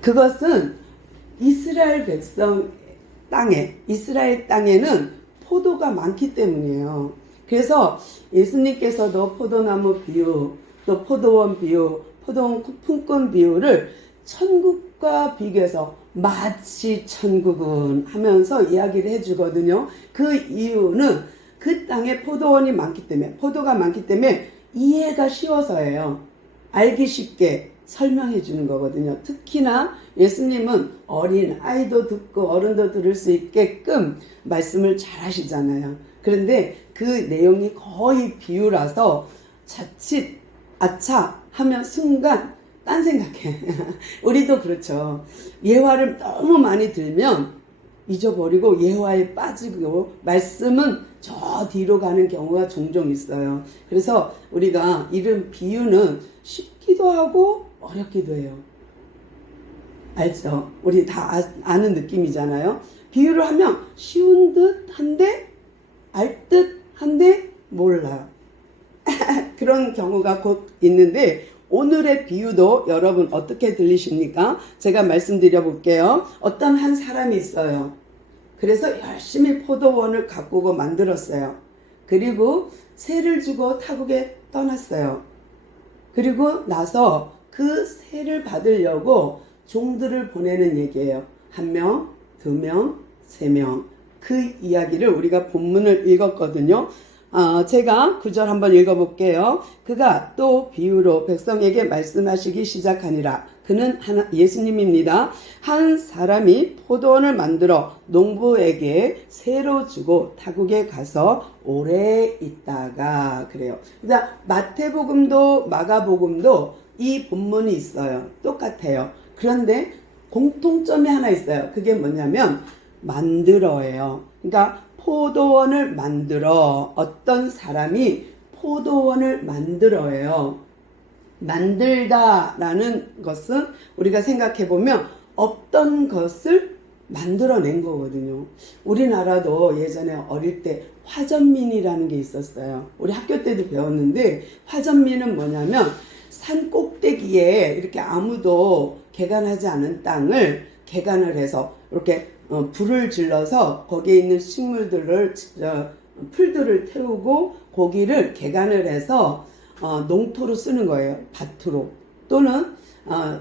그것은 이스라엘 백성 이스라엘 땅에는 포도가 많기 때문이에요. 그래서 예수님께서도 포도나무 비유, 또 포도원 비유, 포도원 품꾼 비유를 천국과 비교해서 마치 천국은 하면서 이야기를 해주거든요. 그 이유는 그 땅에 포도원이 많기 때문에, 포도가 많기 때문에 이해가 쉬워서예요. 알기 쉽게 설명해 주는 거거든요. 특히나 예수님은 어린 아이도 듣고 어른도 들을 수 있게끔 말씀을 잘 하시잖아요. 그런데 그 내용이 거의 비유라서 자칫 아차 하면 순간 딴 생각해. 우리도 그렇죠. 예화를 너무 많이 들면 잊어버리고 예화에 빠지고 말씀은 저 뒤로 가는 경우가 종종 있어요. 그래서 우리가 이런 비유는 쉽기도 하고 어렵기도 해요. 알죠? 우리 다 아는 느낌이잖아요. 비유를 하면 쉬운 듯 한데 알 듯 한데 몰라. 그런 경우가 곧 있는데 오늘의 비유도 여러분 어떻게 들리십니까? 제가 말씀드려 볼게요. 어떤 한 사람이 있어요. 그래서 열심히 포도원을 가꾸고 만들었어요. 그리고 세를 주고 타국에 떠났어요. 그리고 나서 그 세를 받으려고 종들을 보내는 얘기예요. 1명, 2명, 3명. 그 이야기를 우리가 본문을 읽었거든요. 제가 9절 한번 읽어볼게요. 그가 또 비유로 백성에게 말씀하시기 시작하니라. 그는 예수님입니다. 한 사람이 포도원을 만들어 농부에게 세로 주고 타국에 가서 오래 있다가 그래요. 그러니까 마태복음도 마가복음도 이 본문이 있어요. 똑같아요. 그런데 공통점이 하나 있어요. 그게 뭐냐면 만들어예요. 그러니까 포도원을 만들어, 어떤 사람이 포도원을 만들어요. 만들다라는 것은 우리가 생각해보면 없던 것을 만들어낸 거거든요. 우리나라도 예전에 어릴 때 화전민이라는 게 있었어요. 우리 학교 때도 배웠는데 화전민은 뭐냐면 산 꼭대기에 이렇게 아무도 개간하지 않은 땅을 개간을 해서 이렇게 불을 질러서 거기에 있는 식물들을 풀들을 태우고 고기를 개간을 해서 농토로 쓰는 거예요. 밭으로. 또는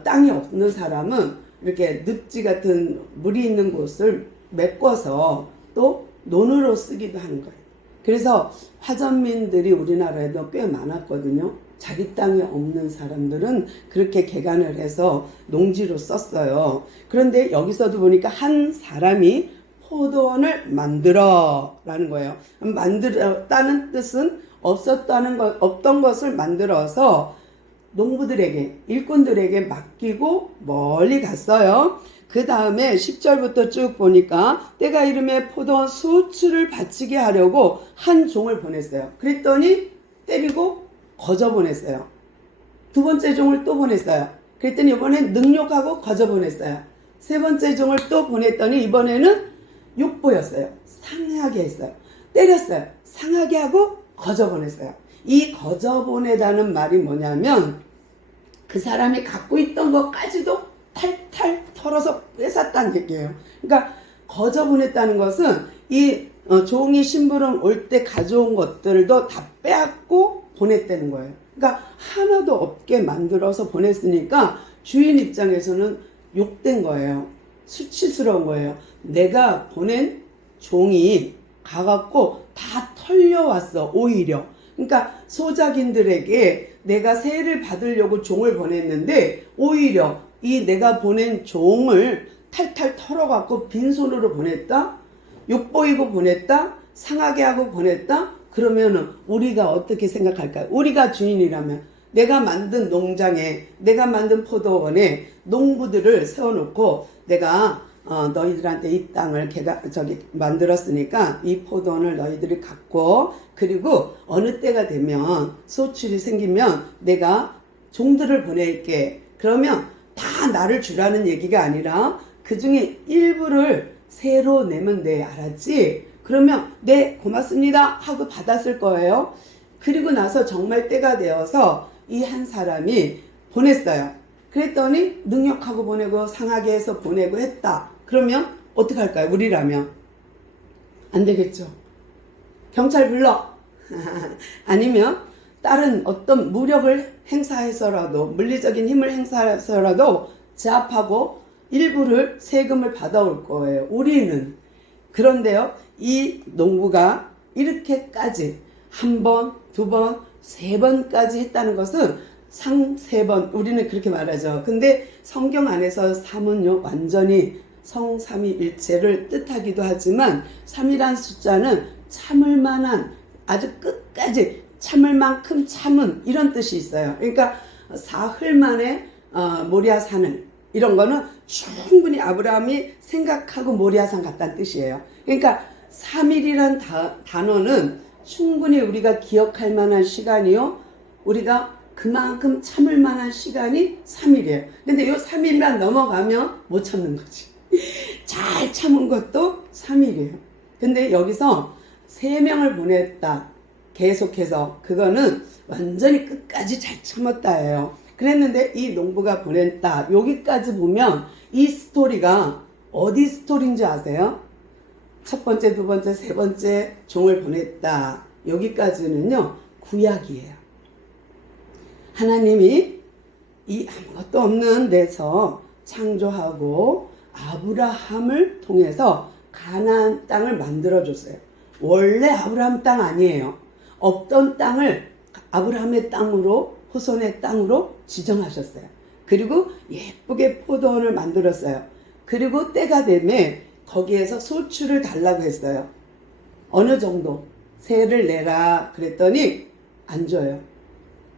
땅이 없는 사람은 이렇게 늪지 같은 물이 있는 곳을 메꿔서 또 논으로 쓰기도 하는 거예요. 그래서 화전민들이 우리나라에도 꽤 많았거든요. 자기 땅이 없는 사람들은 그렇게 개간을 해서 농지로 썼어요. 그런데 여기서도 보니까 한 사람이 포도원을 만들어 라는 거예요. 만들었다는 뜻은 없던 것을 만들어서 농부들에게, 일꾼들에게 맡기고 멀리 갔어요. 그 다음에 10절부터 쭉 보니까 때가 이름에 포도원 수출을 바치게 하려고 한 종을 보냈어요. 그랬더니 때리고 거저 보냈어요. 두 번째 종을 또 보냈어요. 그랬더니 이번엔 능욕하고 거저 보냈어요. 세 번째 종을 또 보냈더니 이번에는 욕보였어요. 상하게 했어요. 때렸어요. 상하게 하고 거저 보냈어요. 이 거저 보내다는 말이 뭐냐면 그 사람이 갖고 있던 것까지도 탈탈 털어서 뺏었다는 얘기예요. 그러니까 거저 보냈다는 것은 이 종이 심부름 올 때 가져온 것들도 다 빼앗고 보냈다는 거예요. 그러니까 하나도 없게 만들어서 보냈으니까 주인 입장에서는 욕된 거예요. 수치스러운 거예요. 내가 보낸 종이 가갖고 다 털려왔어. 오히려. 그러니까 소작인들에게 내가 세를 받으려고 종을 보냈는데 오히려 이 내가 보낸 종을 탈탈 털어갖고 빈손으로 보냈다? 욕보이고 보냈다? 상하게 하고 보냈다? 그러면은 우리가 어떻게 생각할까요? 우리가 주인이라면 내가 만든 농장에, 내가 만든 포도원에 농부들을 세워놓고 내가 너희들한테 이 땅을 만들었으니까 이 포도원을 너희들이 갖고 그리고 어느 때가 되면 소출이 생기면 내가 종들을 보낼게. 그러면 다 나를 주라는 얘기가 아니라 그 중에 일부를 세로 내면 돼. 알았지? 그러면 네 고맙습니다 하고 받았을 거예요. 그리고 나서 정말 때가 되어서 이 한 사람이 보냈어요. 그랬더니 능욕하고 보내고 상하게 해서 보내고 했다. 그러면 어떻게 할까요? 우리라면 안 되겠죠. 경찰 불러. 아니면 다른 어떤 무력을 행사해서라도, 물리적인 힘을 행사해서라도 제압하고 일부를 세금을 받아올 거예요. 우리는. 그런데요, 이 농부가 이렇게까지 한 번, 두 번, 세 번까지 했다는 것은 세 번, 우리는 그렇게 말하죠. 근데 성경 안에서 삼은요, 완전히 성삼위일체를 뜻하기도 하지만 3이란 숫자는 참을 만한, 아주 끝까지 참을 만큼 참은, 이런 뜻이 있어요. 그러니까 사흘 만에 모리아산을, 이런 거는 충분히 아브라함이 생각하고 모리아산 갔다는 뜻이에요. 그러니까 3일이란 단어는 충분히 우리가 기억할 만한 시간이요, 우리가 그만큼 참을 만한 시간이 3일이에요. 근데 이 3일만 넘어가면 못 참는 거지. 잘 참은 것도 3일이에요. 근데 여기서 3명을 보냈다. 계속해서. 그거는 완전히 끝까지 잘 참았다예요. 그랬는데 이 농부가 보냈다. 여기까지 보면 이 스토리가 어디 스토리인지 아세요? 첫 번째, 두 번째, 세 번째 종을 보냈다. 여기까지는요, 구약이에요. 하나님이 이 아무것도 없는 데서 창조하고 아브라함을 통해서 가나안 땅을 만들어줬어요. 원래 아브라함 땅 아니에요. 없던 땅을 아브라함의 땅으로, 후손의 땅으로 지정하셨어요. 그리고 예쁘게 포도원을 만들었어요. 그리고 때가 되면 거기에서 소출을 달라고 했어요. 어느 정도? 세를 내라 그랬더니 안 줘요.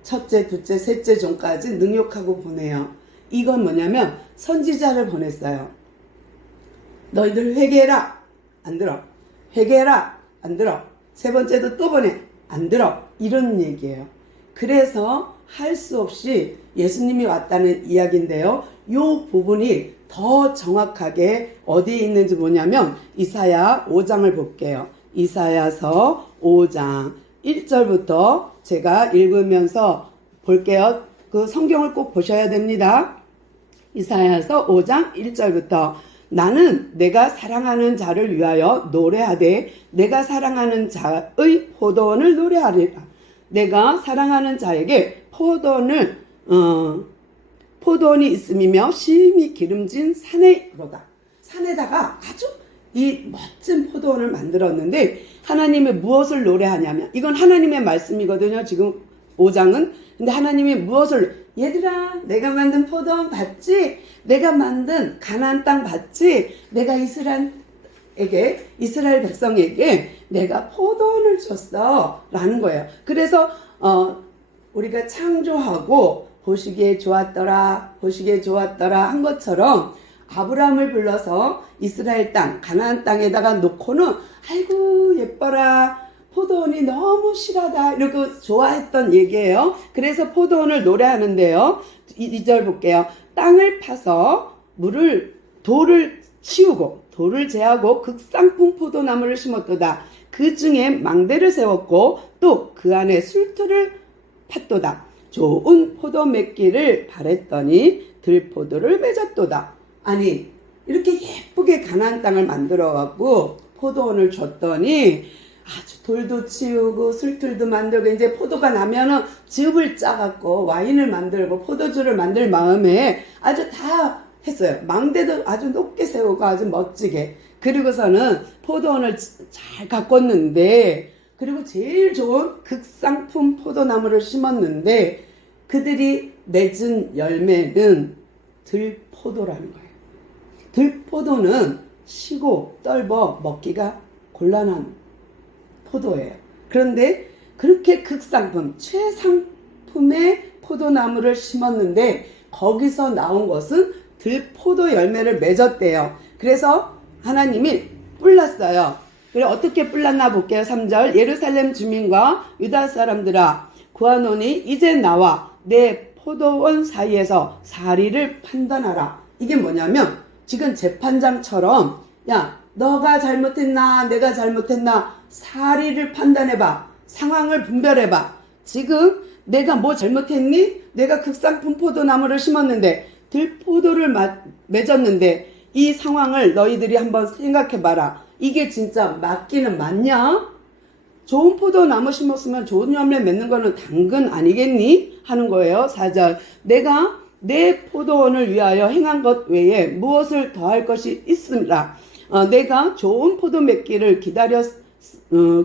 첫째, 둘째, 셋째 종까지 능욕하고 보내요. 이건 뭐냐면 선지자를 보냈어요. 너희들 회개해라. 안 들어. 회개해라. 안 들어. 세 번째도 또 보내. 안 들어. 이런 얘기예요. 그래서 할 수 없이 예수님이 왔다는 이야기인데요. 이 부분이 더 정확하게 어디에 있는지 뭐냐면 이사야 5장을 볼게요. 이사야서 5장 1절부터 제가 읽으면서 볼게요. 그 성경을 꼭 보셔야 됩니다. 이사야서 5장 1절부터 나는 내가 사랑하는 자를 위하여 노래하되 내가 사랑하는 자의 포도원을 노래하리라. 내가 사랑하는 자에게 포도원이 있음이며 심히 기름진 산에로다. 산에다가 아주 이 멋진 포도원을 만들었는데 하나님이 무엇을 노래하냐면, 이건 하나님의 말씀이거든요. 지금 5장은. 근데 하나님이 무엇을, 얘들아 내가 만든 포도원 봤지? 내가 만든 가나안 땅 봤지? 내가 이스라엘 백성에게 내가 포도원을 줬어 라는 거예요. 그래서 우리가 창조하고 보시기에 좋았더라 한 것처럼 아브라함을 불러서 이스라엘 땅, 가나안 땅에다가 놓고는 아이고 예뻐라, 포도원이 너무 실하다 이러고 좋아했던 얘기예요. 그래서 포도원을 노래하는데요. 2절 볼게요. 땅을 파서 돌을 치우고 돌을 제하고 극상품 포도나무를 심었도다. 그 중에 망대를 세웠고 또 그 안에 술틀을 팠도다. 좋은 포도 맺기를 바랬더니 들포도를 맺었도다. 아니 이렇게 예쁘게 가나안 땅을 만들어 갖고 포도원을 줬더니 아주 돌도 치우고 술틀도 만들고 이제 포도가 나면은 즙을 짜갖고 와인을 만들고 포도주를 만들 마음에 아주 다 했어요. 망대도 아주 높게 세우고 아주 멋지게. 그리고서는 포도원을 잘 가꿨는데, 그리고 제일 좋은 극상품 포도나무를 심었는데 그들이 맺은 열매는 들포도라는 거예요. 들포도는 시고 떫어 먹기가 곤란한 포도예요. 그런데 그렇게 극상품, 최상품의 포도나무를 심었는데 거기서 나온 것은 들포도 열매를 맺었대요. 그래서 하나님이 뿔났어요. 그래 어떻게 뿔났나 볼게요. 3절 예루살렘 주민과 유다 사람들아 구하노니 이제 나와 내 포도원 사이에서 사리를 판단하라. 이게 뭐냐면 지금 재판장처럼 야 너가 잘못했나 내가 잘못했나 사리를 판단해봐. 상황을 분별해봐. 지금 내가 뭐 잘못했니? 내가 극상품 포도나무를 심었는데 들포도를 맺었는데 이 상황을 너희들이 한번 생각해봐라. 이게 진짜 맞기는 맞냐? 좋은 포도나무 심었으면 좋은 열매 맺는 거는 당근 아니겠니? 하는 거예요. 4절. 내가 내 포도원을 위하여 행한 것 외에 무엇을 더할 것이 있으라. 내가 좋은 포도 맺기를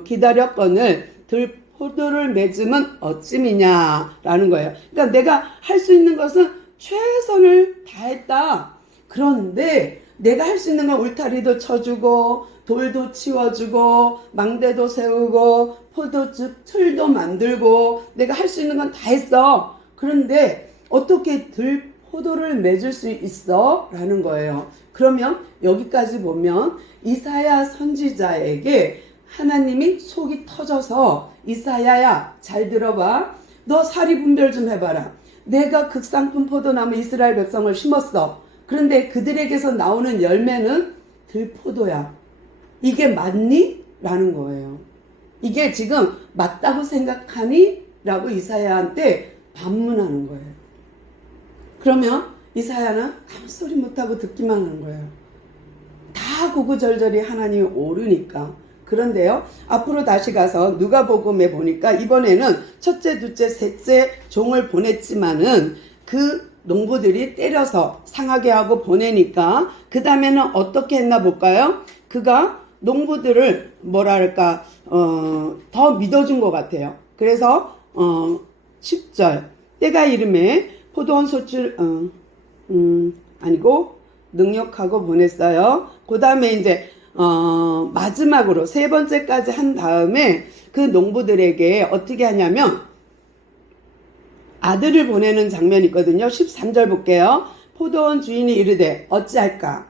기다렸거늘 들포도를 맺음은 어찌미냐 라는 거예요. 그러니까 내가 할 수 있는 것은 최선을 다했다. 그런데 내가 할 수 있는 건 울타리도 쳐주고 돌도 치워주고 망대도 세우고 포도즙 틀도 만들고 내가 할 수 있는 건 다 했어. 그런데 어떻게 들포도를 맺을 수 있어? 라는 거예요. 그러면 여기까지 보면 이사야 선지자에게 하나님이 속이 터져서 이사야야 잘 들어봐. 너 사리 분별 좀 해봐라. 내가 극상품 포도나무 이스라엘 백성을 심었어. 그런데 그들에게서 나오는 열매는 들포도야. 이게 맞니? 라는 거예요. 이게 지금 맞다고 생각하니? 라고 이사야한테 반문하는 거예요. 그러면 이사야는 아무 소리 못하고 듣기만 하는 거예요. 다 구구절절히 하나님이 오르니까. 그런데요, 앞으로 다시 가서 누가복음에 보니까 이번에는 첫째, 둘째, 셋째 종을 보냈지만은 그 농부들이 때려서 상하게 하고 보내니까 그 다음에는 어떻게 했나 볼까요? 그가 농부들을 뭐랄까 더 믿어준 것 같아요. 그래서 10절 때가 이름에 포도원 소출 아니고 능력하고 보냈어요. 그 다음에 이제 마지막으로 세 번째까지 한 다음에 그 농부들에게 어떻게 하냐면 아들을 보내는 장면이 있거든요. 13절 볼게요. 포도원 주인이 이르되 어찌할까?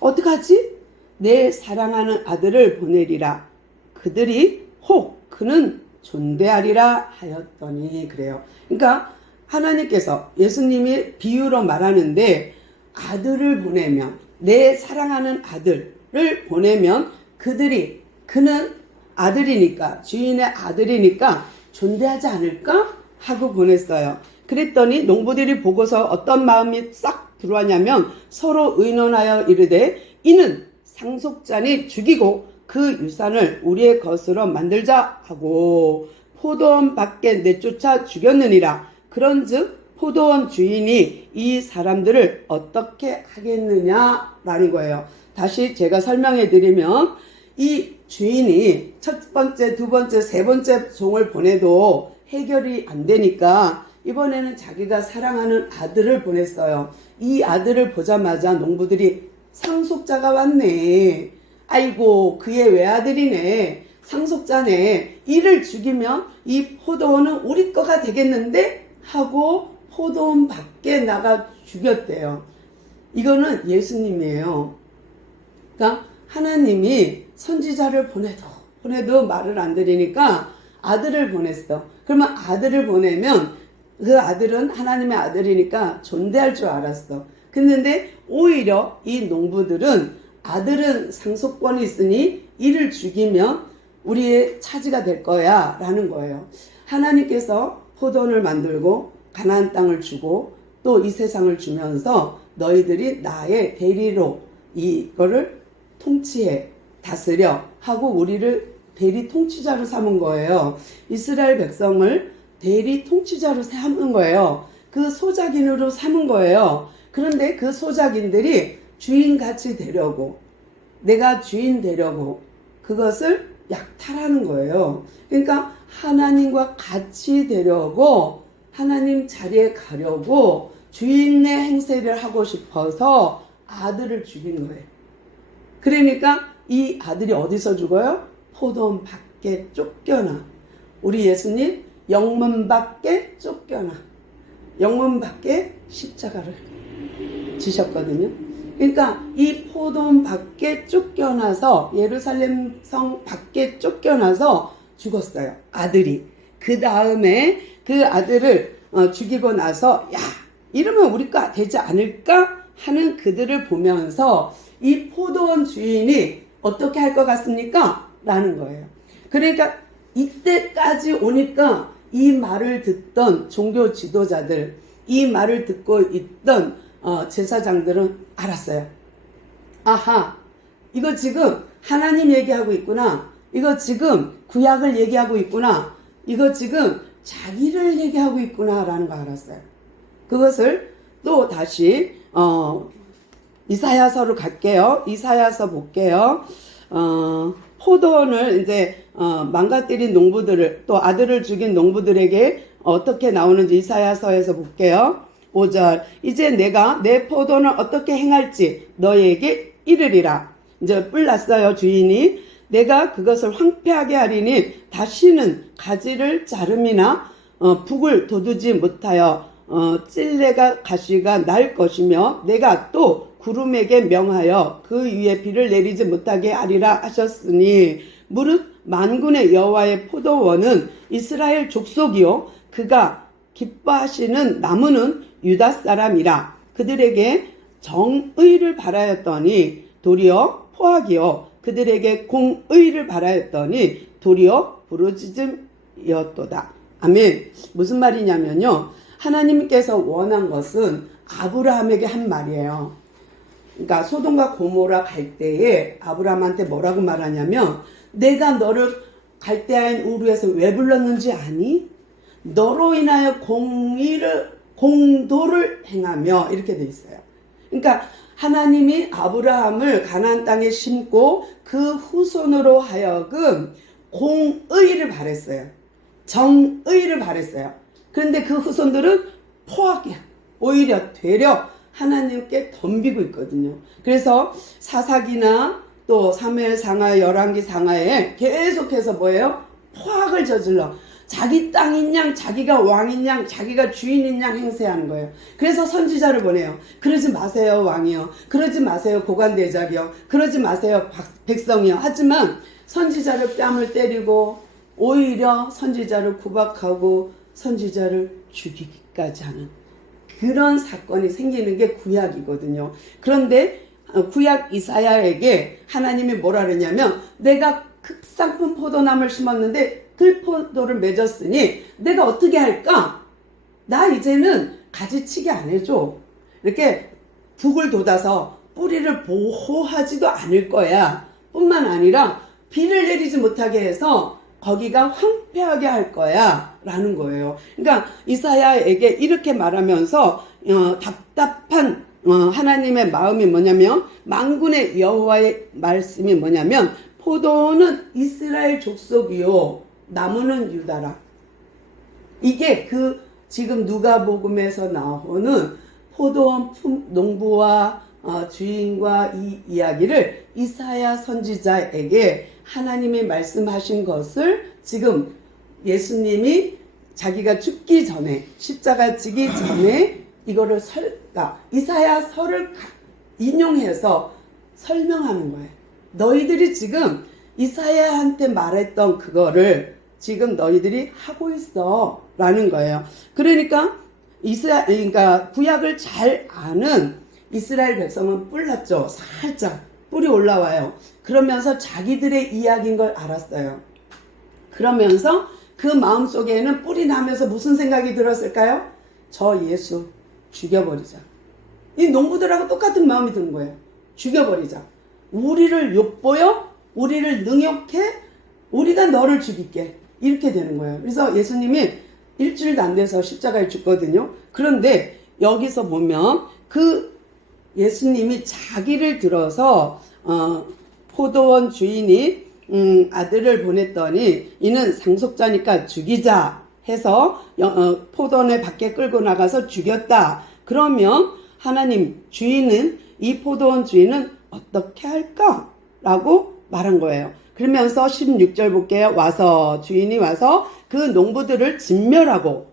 어떡하지? 내 사랑하는 아들을 보내리라. 그들이 혹 그는 존대하리라 하였더니 그래요. 그러니까 하나님께서 예수님이 비유로 말하는데 아들을 보내면 내 사랑하는 아들을 보내면 그는 아들이니까 주인의 아들이니까 존대하지 않을까? 하고 보냈어요. 그랬더니 농부들이 보고서 어떤 마음이 싹 들어왔냐면 서로 의논하여 이르되 이는 상속자니 죽이고 그 유산을 우리의 것으로 만들자 하고 포도원 밖에 내쫓아 죽였느니라. 그런즉 포도원 주인이 이 사람들을 어떻게 하겠느냐라는 거예요. 다시 제가 설명해 드리면 이 주인이 첫 번째, 두 번째, 세 번째 종을 보내도 해결이 안 되니까 이번에는 자기가 사랑하는 아들을 보냈어요. 이 아들을 보자마자 농부들이 상속자가 왔네. 아이고 그의 외아들이네. 상속자네. 이를 죽이면 이 포도원은 우리 거가 되겠는데? 하고 포도원 밖에 나가 죽였대요. 이거는 예수님이에요. 그러니까 하나님이 선지자를 보내도 말을 안 들으니까 아들을 보냈어. 그러면 아들을 보내면 그 아들은 하나님의 아들이니까 존대할 줄 알았어. 근데 오히려 이 농부들은 아들은 상속권이 있으니 이를 죽이면 우리의 차지가 될 거야 라는 거예요. 하나님께서 포도원을 만들고 가나안 땅을 주고 또 이 세상을 주면서 너희들이 나의 대리로 이거를 통치해 다스려 하고 우리를 대리 통치자로 삼은 거예요. 이스라엘 백성을 대리 통치자로 삼은 거예요. 그 소작인으로 삼은 거예요. 그런데 그 소작인들이 주인같이 되려고 내가 주인 되려고 그것을 약탈하는 거예요. 그러니까 하나님과 같이 되려고 하나님 자리에 가려고 주인의 행세를 하고 싶어서 아들을 죽인 거예요. 그러니까 이 아들이 어디서 죽어요? 포도원 밖에 쫓겨나. 우리 예수님 영문 밖에 쫓겨나. 영문 밖에 십자가를 지셨거든요. 그러니까 이 포도원 밖에 쫓겨나서 예루살렘 성 밖에 쫓겨나서 죽었어요. 아들이. 그 다음에 그 아들을 죽이고 나서 야 이러면 우리 거 되지 않을까 하는 그들을 보면서 이 포도원 주인이 어떻게 할 것 같습니까? 라는 거예요. 그러니까 이때까지 오니까 이 말을 듣던 종교 지도자들, 이 말을 듣고 있던 제사장들은 알았어요. 아하, 이거 지금 하나님 얘기하고 있구나. 이거 지금 구약을 얘기하고 있구나. 이거 지금 자기를 얘기하고 있구나 라는 거 알았어요. 그것을 또 다시 이사야서로 갈게요. 이사야서 볼게요. 포도원을 이제 망가뜨린 농부들을, 또 아들을 죽인 농부들에게 어떻게 나오는지 이사야서에서 볼게요. 5절. 이제 내가 내 포도원을 어떻게 행할지 너희에게 이르리라. 이제 뿔 났어요, 주인이. 내가 그것을 황폐하게 하리니 다시는 가지를 자름이나 북을 돋우지 못하여 찔레가 가시가 날 것이며 내가 또 구름에게 명하여 그 위에 비를 내리지 못하게 하리라 하셨으니 무릇 만군의 여호와의 포도원은 이스라엘 족속이요 그가 기뻐하시는 나무는 유다 사람이라. 그들에게 정의를 바라였더니 도리어 포악이요 그들에게 공의를 바라였더니 도리어 부르짖음이었도다. 아멘. 무슨 말이냐면요, 하나님께서 원한 것은 아브라함에게 한 말이에요. 그러니까 소돔과 고모라 갈 때에 아브라함한테 뭐라고 말하냐면, 내가 너를 갈대아인 우르에서 왜 불렀는지 아니? 너로 인하여 공도를 행하며, 이렇게 돼 있어요. 그러니까 하나님이 아브라함을 가나안 땅에 심고 그 후손으로 하여금 공의를 바랬어요. 정의를 바랬어요. 그런데 그 후손들은 포악이야. 오히려 되려 하나님께 덤비고 있거든요. 그래서 사사기나 또 사무엘 상하, 열왕기 상하에 계속해서 뭐예요? 포악을 저질러 자기 땅인 양, 자기가 왕인 양, 자기가 주인인 양 행세하는 거예요. 그래서 선지자를 보내요. 그러지 마세요, 왕이요. 그러지 마세요, 고관대작이요. 그러지 마세요, 백성이요. 하지만 선지자를 뺨을 때리고 오히려 선지자를 구박하고 선지자를 죽이기까지 하는 그런 사건이 생기는 게 구약이거든요. 그런데 구약 이사야에게 하나님이 뭐라 그러냐면, 내가 극상품 포도나무를 심었는데 들포도를 맺었으니 내가 어떻게 할까? 나 이제는 가지치기 안 해줘. 이렇게 북을 돋아서 뿌리를 보호하지도 않을 거야. 뿐만 아니라 비를 내리지 못하게 해서 거기가 황폐하게 할 거야 라는 거예요. 그러니까 이사야에게 이렇게 말하면서 답답한 하나님의 마음이 뭐냐면, 만군의 여호와의 말씀이 뭐냐면, 포도는 이스라엘 족속이요 나무는 유다라. 이게 그 지금 누가복음에서 나오는 포도원 농부와 주인과 이 이야기를 이사야 선지자에게 하나님이 말씀하신 것을 지금 예수님이 자기가 죽기 전에, 십자가 지기 전에 이거를 이사야서를 인용해서 설명하는 거예요. 너희들이 지금 이사야한테 말했던 그거를 지금 너희들이 하고 있어 라는 거예요. 그러니까 그러니까 구약을 잘 아는 이스라엘 백성은 뿔났죠. 살짝 뿔이 올라와요. 그러면서 자기들의 이야기인 걸 알았어요. 그러면서 그 마음속에는 뿔이 나면서 무슨 생각이 들었을까요? 저 예수 죽여버리자. 이 농부들하고 똑같은 마음이 드는 거예요. 죽여버리자. 우리를 욕보여? 우리를 능욕해? 우리가 너를 죽일게. 이렇게 되는 거예요. 그래서 예수님이 일주일도 안 돼서 십자가에 죽거든요. 그런데 여기서 보면 그 예수님이 자기를 들어서 포도원 주인이 아들을 보냈더니 이는 상속자니까 죽이자 해서 포도원에 밖에 끌고 나가서 죽였다. 그러면 하나님 주인은, 이 포도원 주인은 어떻게 할까? 라고 말한 거예요. 그러면서 16절 볼게요. 주인이 와서 그 농부들을 진멸하고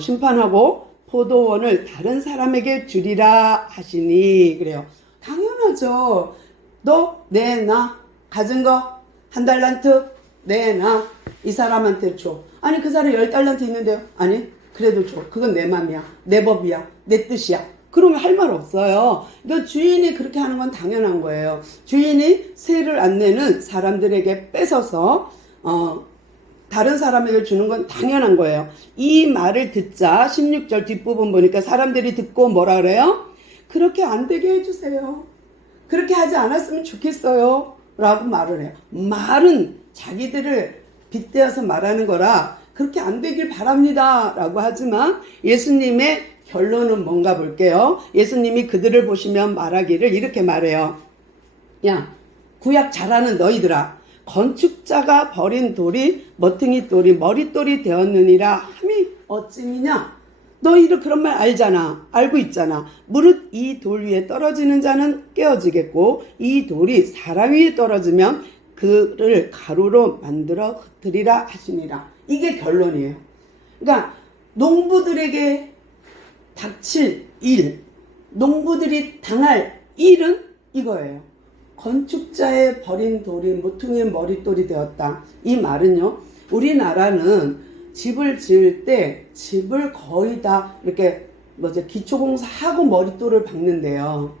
심판하고 포도원을 다른 사람에게 주리라 하시니. 그래요. 당연하죠. 너 내놔. 가진 거 1달란트 내놔. 이 사람한테 줘. 아니 그 사람 10달란트 있는데요. 아니 그래도 줘. 그건 내 맘이야. 내 법이야. 내 뜻이야. 그러면 할 말 없어요. 그러니까 주인이 그렇게 하는 건 당연한 거예요. 주인이 세를 안 내는 사람들에게 뺏어서 다른 사람에게 주는 건 당연한 거예요. 이 말을 듣자 16절 뒷부분 보니까 사람들이 듣고 뭐라 그래요? 그렇게 안 되게 해주세요. 그렇게 하지 않았으면 좋겠어요. 라고 말을 해요. 말은 자기들을 빗대어서 말하는 거라 그렇게 안 되길 바랍니다. 라고 하지만 예수님의 결론은 뭔가 볼게요. 예수님이 그들을 보시면 말하기를 이렇게 말해요. 야, 구약 잘하는 너희들아, 건축자가 버린 돌이 머퉁이 돌이 머릿돌이 되었느니라 함이 어찌미냐? 너희들 그런 말 알잖아. 알고 있잖아. 무릇 이 돌 위에 떨어지는 자는 깨어지겠고 이 돌이 사람 위에 떨어지면 그를 가루로 만들어 흩으리라 하시니라. 이게 결론이에요. 그러니까 농부들에게 닥칠 일, 농부들이 당할 일은 이거예요. 건축자의 버린 돌이 모퉁이의 머릿돌이 되었다. 이 말은요, 우리나라는 집을 지을 때 집을 거의 다 이렇게 기초공사하고 머릿돌을 박는데요.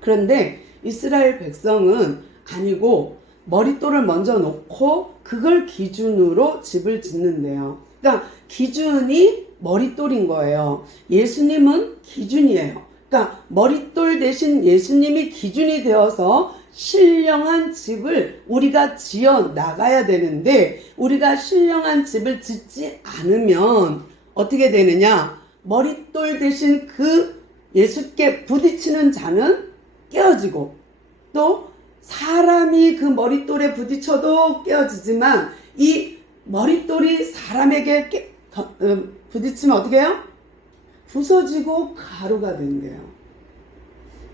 그런데 이스라엘 백성은 아니고 머릿돌을 먼저 놓고 그걸 기준으로 집을 짓는데요. 그러니까 기준이 머릿돌인 거예요. 예수님은 기준이에요. 그러니까 머릿돌 대신 예수님이 기준이 되어서 신령한 집을 우리가 지어 나가야 되는데 우리가 신령한 집을 짓지 않으면 어떻게 되느냐? 머릿돌 대신 그 예수께 부딪히는 자는 깨어지고 또 사람이 그 머릿돌에 부딪혀도 깨어지지만 이 머릿돌이 사람에게 부딪히면 어떻게 해요? 부서지고 가루가 된대요.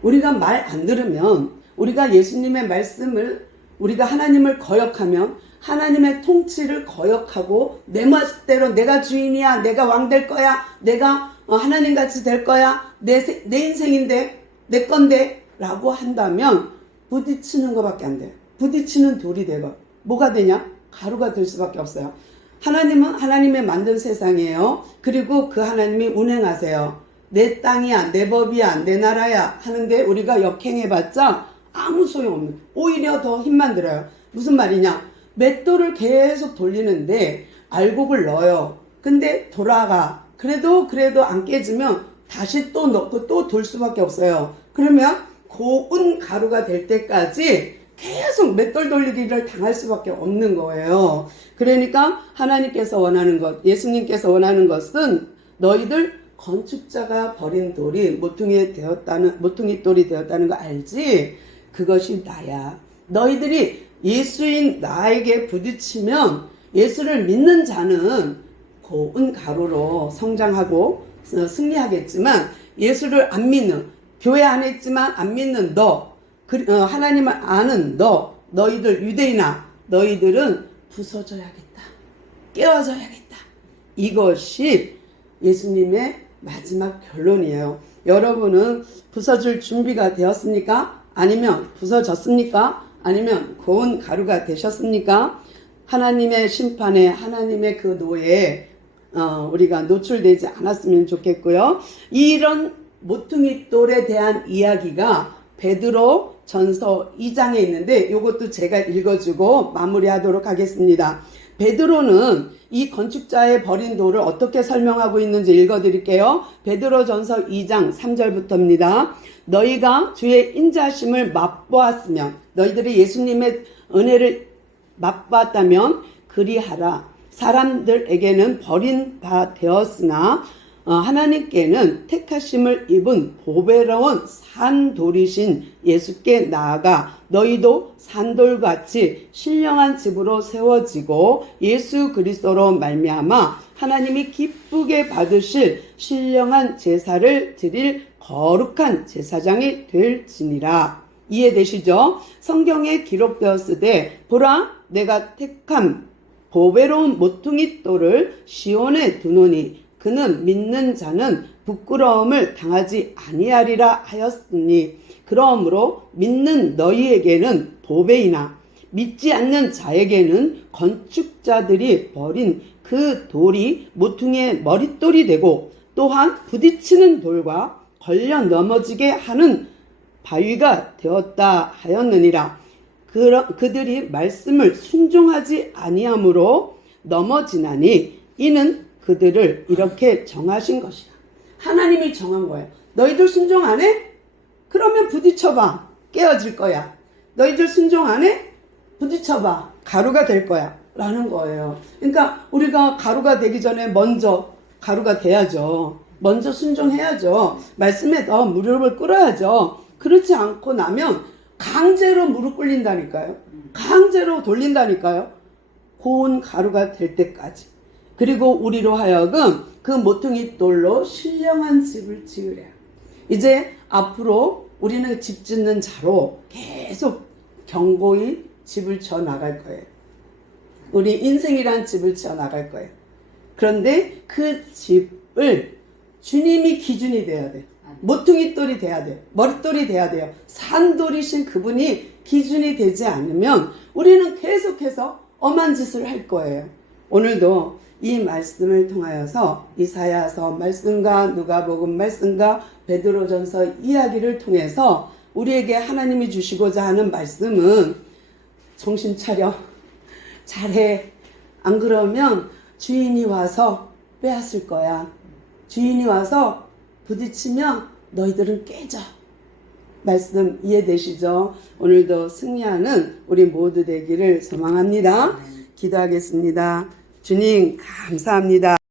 우리가 말 안 들으면 우리가 예수님의 말씀을 우리가 하나님을 거역하면 하나님의 통치를 거역하고 내 멋대로 내가 주인이야, 내가 왕 될 거야, 내가 하나님같이 될 거야, 내 인생인데 내 건데 라고 한다면 부딪히는 것밖에 안 돼요. 부딪히는 돌이 되고 뭐가 되냐? 가루가 될 수밖에 없어요. 하나님은 하나님의 만든 세상이에요. 그리고 그 하나님이 운행하세요. 내 땅이야, 내 법이야, 내 나라야 하는데 우리가 역행해봤자 아무 소용없는, 오히려 더 힘만 들어요. 무슨 말이냐? 맷돌을 계속 돌리는데 알곡을 넣어요. 근데 돌아가. 그래도 안 깨지면 다시 또 넣고 또 돌 수밖에 없어요. 그러면 고운 가루가 될 때까지 계속 맷돌 돌리기를 당할 수밖에 없는 거예요. 그러니까 하나님께서 원하는 것, 예수님께서 원하는 것은 너희들 건축자가 버린 돌이 모퉁이 돌이 되었다는 거 알지? 그것이 나야. 너희들이 예수인 나에게 부딪히면 예수를 믿는 자는 고운 가루로 성장하고 승리하겠지만 예수를 안 믿는, 교회 안에 있지만 안 믿는 하나님을 아는 너희들 유대인아, 너희들은 부서져야겠다. 깨어져야겠다. 이것이 예수님의 마지막 결론이에요. 여러분은 부서질 준비가 되었습니까? 아니면 부서졌습니까? 아니면 고운 가루가 되셨습니까? 하나님의 심판에, 하나님의 그 노예에 우리가 노출되지 않았으면 좋겠고요. 이런 모퉁이 돌에 대한 이야기가 베드로 전서 2장에 있는데 이것도 제가 읽어주고 마무리하도록 하겠습니다. 베드로는 이 건축자의 버린 돌을 어떻게 설명하고 있는지 읽어드릴게요. 베드로 전서 2장 3절부터입니다. 너희가 주의 인자심을 맛보았으면, 너희들이 예수님의 은혜를 맛봤다면 그리하라. 사람들에게는 버린 바 되었으나 하나님께는 택하심을 입은 보배로운 산돌이신 예수께 나아가 너희도 산돌같이 신령한 집으로 세워지고 예수 그리스도로 말미암아 하나님이 기쁘게 받으실 신령한 제사를 드릴 거룩한 제사장이 될지니라. 이해되시죠? 성경에 기록되었으되 보라, 내가 택한 보배로운 모퉁이 돌을 시온에 두노니 그는 믿는 자는 부끄러움을 당하지 아니하리라 하였으니, 그러므로 믿는 너희에게는 보배이나 믿지 않는 자에게는 건축자들이 버린 그 돌이 모퉁이의 머릿돌이 되고 또한 부딪히는 돌과 걸려 넘어지게 하는 바위가 되었다 하였느니라. 그들이 말씀을 순종하지 아니함으로 넘어지나니 이는 그들을 이렇게 정하신 것이라. 하나님이 정한 거예요. 너희들 순종 안 해? 그러면 부딪혀봐. 깨어질 거야. 너희들 순종 안 해? 부딪혀봐. 가루가 될 거야. 라는 거예요. 그러니까 우리가 가루가 되기 전에 먼저 가루가 돼야죠. 먼저 순종해야죠. 말씀에 더 무릎을 꿇어야죠. 그렇지 않고 나면 강제로 무릎 꿇린다니까요. 강제로 돌린다니까요. 고운 가루가 될 때까지. 그리고 우리로 하여금 그 모퉁이 돌로 신령한 집을 지으랴. 이제 앞으로 우리는 집 짓는 자로 계속 견고히 집을 지어 나갈 거예요. 우리 인생이란 집을 지어 나갈 거예요. 그런데 그 집을 주님이 기준이 돼야 돼요. 모퉁이 돌이 돼야 돼요. 머릿돌이 돼야 돼요. 산돌이신 그분이 기준이 되지 않으면 우리는 계속해서 엄한 짓을 할 거예요. 오늘도 이 말씀을 통하여서 이사야서 말씀과 누가복음 말씀과 베드로전서 이야기를 통해서 우리에게 하나님이 주시고자 하는 말씀은 정신 차려. 잘해. 안 그러면 주인이 와서 빼앗을 거야. 주인이 와서 부딪히면 너희들은 깨져. 말씀 이해되시죠? 오늘도 승리하는 우리 모두 되기를 소망합니다. 기도하겠습니다. 주님 감사합니다.